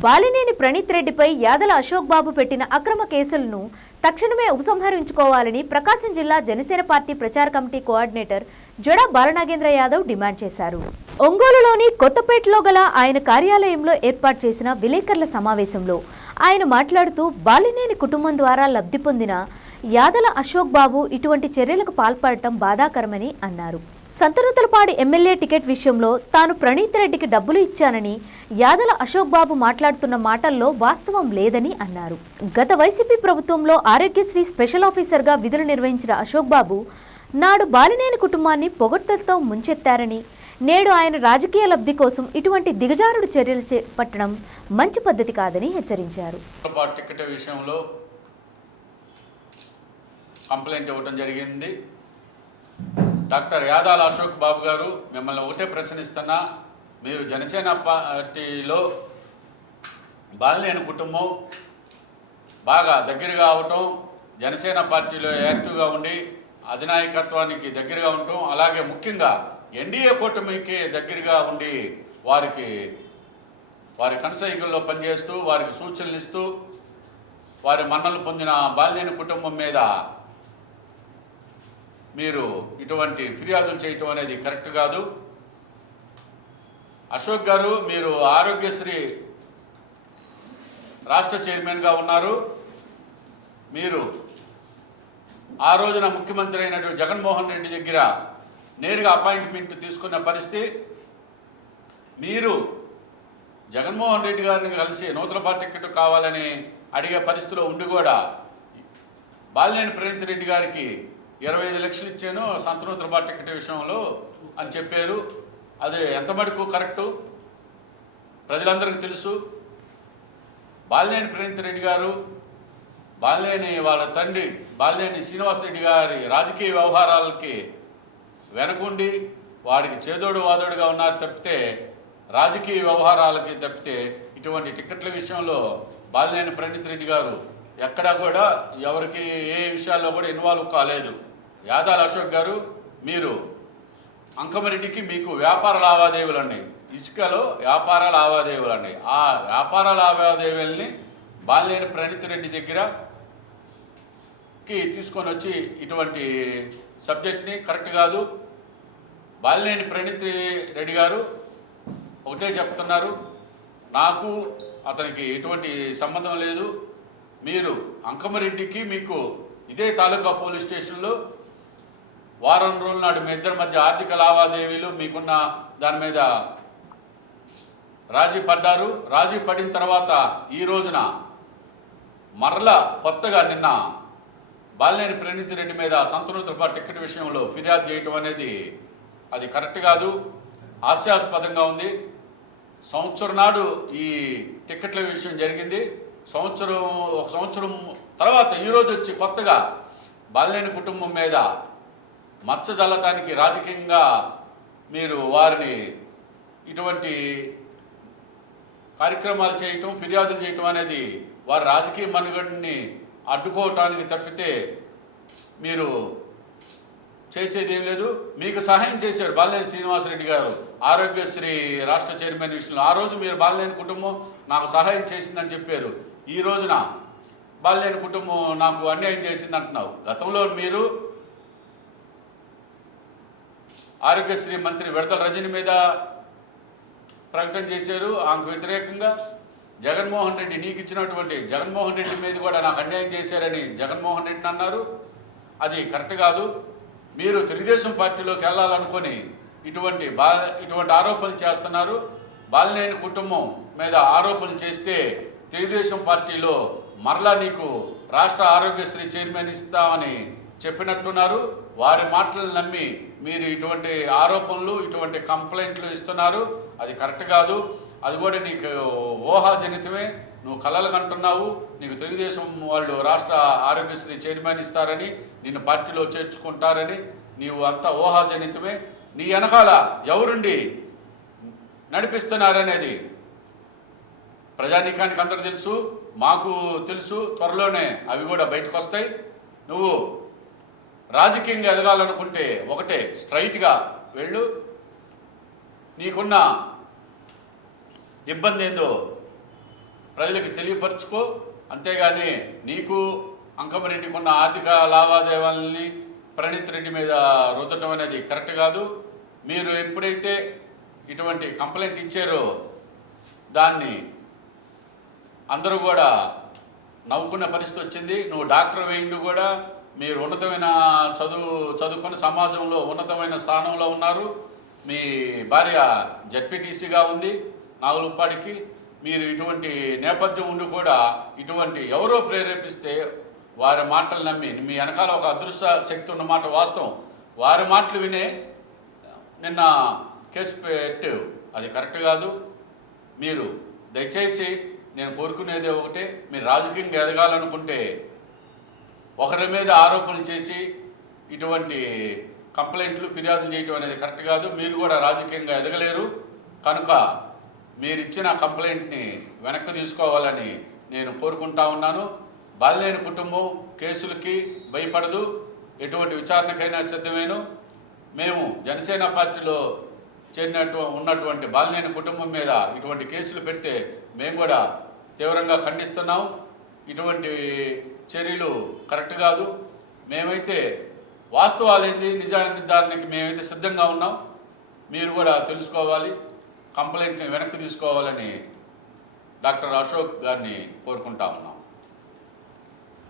బాలినేని ప్రణీత్ రెడ్డిపై యాదల అశోక్ బాబు పెట్టిన అక్రమ కేసులను తక్షణమే ఉపసంహరించుకోవాలని ప్రకాశం జిల్లా జనసేన పార్టీ ప్రచార committee coordinator Joda Balanagendra Yadav demand చేశారు. ఒంగోలులోని కొత్తపేటలో గల ఆయన కార్యాలయంలో ఏర్పాటు చేసిన విలేకరుల సమావేశంలో ఆయన మాట్లాడుతూ బాలినేని కుటుంబం ద్వారా లబ్ధి పొందిన యాదల అశోక్ బాబు ఇటువంటి చర్యలకు పాల్పడటం బాధాకరమని అన్నారు. సంతనూతలపాడు ఎమ్మెల్యే టికెట్ విషయంలో తాను ప్రణీత్ రెడ్డికి డబ్బులు ఇచ్చానని యాదల అశోక్ బాబు మాట్లాడుతున్న మాటల్లో వాస్తవం లేదని అన్నారు. గత వైసీపీ ప్రభుత్వంలో ఆరోగ్యశ్రీ స్పెషల్ ఆఫీసర్గా విధులు నిర్వహించిన అశోక్ బాబు నాడు బాలినేని కుటుంబాన్ని పొగడ్తలతో ముంచెత్తారని నేడు ఆయన రాజకీయ లబ్ధి కోసం ఇటువంటి దిగజారుడు చర్యలు చేపట్టడం మంచి పద్ధతి కాదని హెచ్చరించారు. టికెట్ విషయంలో కంప్లైంట్ ఇవ్వడం జరిగింది. డాక్టర్ యాదాల అశోక్ బాబు గారు మిమ్మల్ని ఒకటే ప్రశ్నిస్తున్నా మీరు జనసేన పార్టీలో బాలినేని కుటుంబం బాగా దగ్గరగా అవటం జనసేన పార్టీలో యాక్టివ్గా ఉండి అధినాయకత్వానికి దగ్గరగా ఉండటం అలాగే ముఖ్యంగా ఎన్డీఏ కూటమికి దగ్గరగా ఉండి వారికి వారి కనసైకుల్లో పనిచేస్తూ వారికి సూచనలు ఇస్తూ వారి మన్నలు పొందిన బాలినేని కుటుంబం మీద మీరు ఇటువంటి ఫిర్యాదులు చేయటం అనేది కరెక్ట్ కాదు. అశోక్ గారు మీరు ఆరోగ్యశ్రీ రాష్ట్ర చైర్మన్గా ఉన్నారు. మీరు ఆ రోజున ముఖ్యమంత్రి అయినటువంటి జగన్మోహన్ రెడ్డి దగ్గర నేరుగా అపాయింట్మెంట్ తీసుకున్న పరిస్థితి. మీరు జగన్మోహన్ రెడ్డి గారిని కలిసి నూతన పార్టీ టికెట్ కావాలని అడిగే పరిస్థితిలో ఉండి కూడా బాలినేని ప్రణీత్ రెడ్డి గారికి ఇరవై ఐదు లక్షలు ఇచ్చాను సంతనూతన పార్టీ టికెట్ విషయంలో అని చెప్పారు. అది ఎంత మటుకు కరెక్టు ప్రజలందరికీ తెలుసు. బాలినేని ప్రణీత్ రెడ్డి గారు బాలినేని వాళ్ళ తండ్రి బాలినేని శ్రీనివాసరెడ్డి గారి రాజకీయ వ్యవహారాలకి వెనకుండి వాడికి చేదోడు వాదోడుగా ఉన్నారు తప్పితే రాజకీయ వ్యవహారాలకి తప్పితే ఇటువంటి టికెట్ల విషయంలో బాలినేని ప్రణీత్ రెడ్డి గారు ఎక్కడా కూడా ఎవరికి ఏ విషయాల్లో కూడా ఇన్వాల్వ్ కాలేదు. యాదాల అశోక్ గారు మీరు అంకమరెడ్డికి మీకు వ్యాపార లావాదేవీలు అండి ఇసుకలో వ్యాపార లావాదేవీలు అండి ఆ వ్యాపార లావాదేవీలని బాలినేని ప్రణీత్ రెడ్డి దగ్గరకి తీసుకొని వచ్చి ఇటువంటి సబ్జెక్ట్ని కరెక్ట్ కాదు. బాలినేని ప్రణీత్ రెడ్డి గారు ఒకటే చెప్తున్నారు. నాకు అతనికి ఎటువంటి సంబంధం లేదు. మీరు అంకమరెడ్డికి మీకు ఇదే తాలూకా పోలీస్ స్టేషన్లో వారం రోజుల నాడు మీ ఇద్దరి మధ్య ఆర్థిక లావాదేవీలు మీకున్న దాని మీద రాజీ పడ్డారు. రాజీ పడిన తర్వాత ఈ రోజున మరల కొత్తగా నిన్న బాలినేని ప్రణీతిరెడ్డి మీద సంతనూతల టికెట్ విషయంలో ఫిర్యాదు చేయటం అనేది అది కరెక్ట్ కాదు. హాస్యాస్పదంగా ఉంది. సంవత్సరం నాడు ఈ టికెట్ల విషయం జరిగింది. సంవత్సరం ఒక సంవత్సరం తర్వాత ఈరోజు వచ్చి కొత్తగా బాలినేని కుటుంబం మీద మచ్చ జల్లటానికి రాజకీయంగా మీరు వారిని ఇటువంటి కార్యక్రమాలు చేయటం ఫిర్యాదులు చేయటం అనేది వారి రాజకీయ మనుగడని అడ్డుకోవటానికి తప్పితే మీరు చేసేది ఏం లేదు. మీకు సహాయం చేశారు బాలినేని శ్రీనివాసరెడ్డి గారు ఆరోగ్యశ్రీ రాష్ట్ర చైర్మన్ విషయంలో. ఆ రోజు మీరు బాలినేని కుటుంబం నాకు సహాయం చేసిందని చెప్పారు. ఈ రోజున బాలినేని కుటుంబం నాకు అన్యాయం చేసింది అంటున్నావు గతంలో మీరు ఆరోగ్యశ్రీ మంత్రి విడతల రజని మీద ప్రకటన చేశారు. ఆమెకు వ్యతిరేకంగా జగన్మోహన్ రెడ్డి నీకు ఇచ్చినటువంటి జగన్మోహన్ రెడ్డి మీద కూడా నాకు అన్యాయం చేశారని జగన్మోహన్ రెడ్డిని అన్నారు. అది కరెక్ట్ కాదు. మీరు తెలుగుదేశం పార్టీలోకి వెళ్ళాలనుకొని ఇటువంటి బా ఇటువంటి ఆరోపణలు చేస్తున్నారు. బాలినేని కుటుంబం మీద ఆరోపణలు చేస్తే తెలుగుదేశం పార్టీలో మరలా నీకు రాష్ట్ర ఆరోగ్యశ్రీ చైర్మన్ ఇస్తామని చెప్పినట్టున్నారు. వారి మాటలు నమ్మి మీరు ఇటువంటి ఆరోపణలు ఇటువంటి కంప్లైంట్లు ఇస్తున్నారు. అది కరెక్ట్ కాదు. అది కూడా నీకు ఊహాజనితమే. నువ్వు కలలు కంటున్నావు నీకు తెలుగుదేశం వాళ్ళు రాష్ట్ర ఆరోగ్యశ్రీ చైర్మన్ ఇస్తారని నిన్ను పార్టీలో చేర్చుకుంటారని నీవు అంతా ఊహాజనితమే. నీ వెనకాల ఎవరుండి నడిపిస్తున్నారనేది ప్రజానీకానికి అందరూ తెలుసు. మాకు తెలుసు. త్వరలోనే అవి కూడా బయటకు వస్తాయి నువ్వు రాజకీయంగా ఎదగాలనుకుంటే ఒకటే స్ట్రైట్గా వెళ్ళు. నీకున్న ఇబ్బంది ఏందో ప్రజలకు తెలియపరచుకో. అంతేగాని నీకు అంకమరెడ్డికి ఉన్న ఆర్థిక లావాదేవీలని ప్రణీత్ రెడ్డి మీద రుద్దటం అనేది కరెక్ట్ కాదు. మీరు ఎప్పుడైతే ఇటువంటి కంప్లైంట్ ఇచ్చారో దాన్ని అందరూ కూడా నవ్వుకున్న పరిస్థితి వచ్చింది. నువ్వు డాక్టర్ వేయిండు కూడా మీరు ఉన్నతమైన చదువు చదువుకొని సమాజంలో ఉన్నతమైన స్థానంలో ఉన్నారు. మీ భార్య జడ్పీటీసీగా ఉంది. నాగులుప్పాడికి మీరు ఇటువంటి నేపథ్యం ఉండి కూడా ఇటువంటి ఎవరో ప్రేరేపిస్తే వారి మాటలు నమ్మి మీ వెనకాల ఒక అదృశ్య శక్తి ఉన్నమాట వాస్తవం. వారి మాటలు వినే నిన్న కేసు పెట్టు. అది కరెక్ట్ కాదు. మీరు దయచేసి నేను కోరుకునేది ఒకటే మీరు రాజకీయంగా ఎదగాలనుకుంటే ఒకరి మీద ఆరోపణలు చేసి ఇటువంటి కంప్లైంట్లు ఫిర్యాదులు చేయటం అనేది కరెక్ట్ కాదు. మీరు కూడా రాజకీయంగా ఎదగలేరు. కనుక మీరిచ్చిన కంప్లైంట్ని వెనక్కి తీసుకోవాలని నేను కోరుకుంటా ఉన్నాను. బాలినేని కుటుంబం కేసులకి భయపడదు. ఎటువంటి విచారణకైనా సిద్ధమేను. మేము జనసేన పార్టీలో చేరినట్టు ఉన్నటువంటి బాలినేని కుటుంబం మీద ఇటువంటి కేసులు పెడితే మేము కూడా తీవ్రంగా ఖండిస్తున్నాం. ఇటువంటి చర్యలు కరెక్ట్ కాదు. మేమైతే వాస్తవాలేంది నిజా నిర్ధారణకి మేమైతే సిద్ధంగా ఉన్నాం. మీరు కూడా తెలుసుకోవాలి కంప్లైంట్ని వెనక్కి తీసుకోవాలని డాక్టర్ అశోక్ గారిని కోరుకుంటా ఉన్నాం.